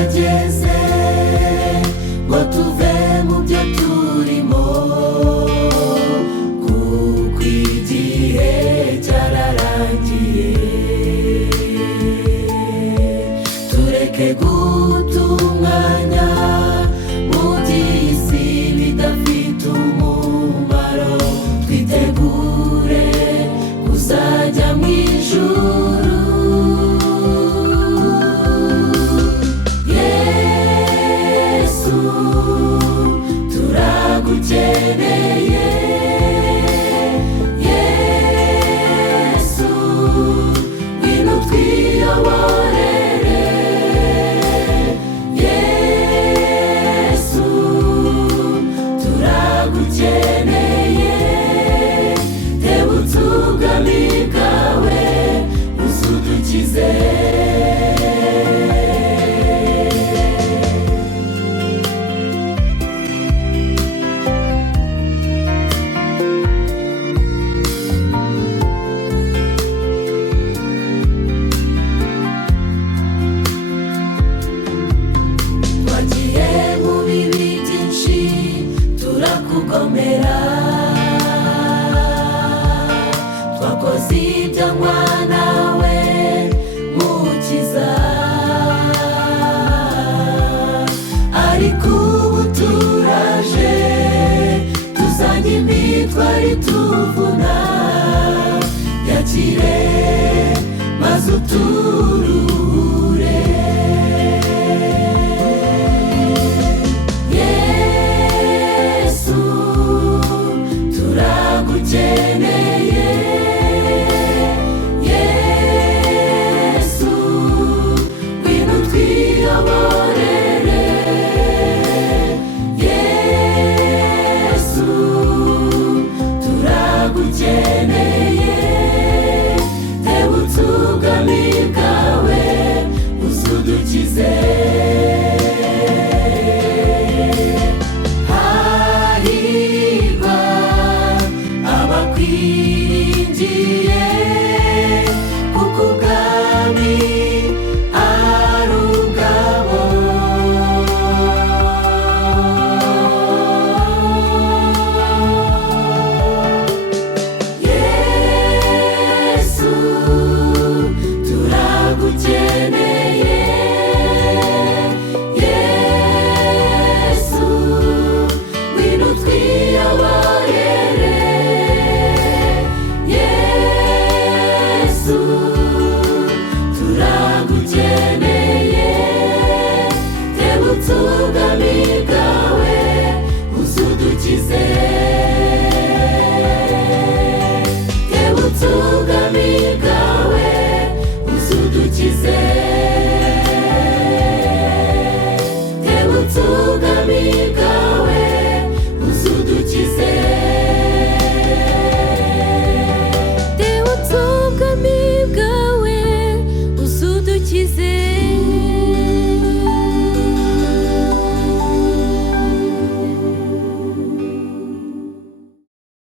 kirageze ngo tuve mu byo turimo, kuko igihe cyararangiye. Tureke guta umwanya mu by'isi bidafite umumaro, twitegure kuzajya mu ijuru. Yesu turagukeneye, Yesu ngwino twiyoborere, Yesu turagukeneye, tebutse ubwami bwawe uzudukize. Twagiye mu bibi byinshi turakugomera, twakoze ibyangwa nawe mukiza, ariko ubu turaje tuzanye imitwaro ituvuna, yakire maze uturu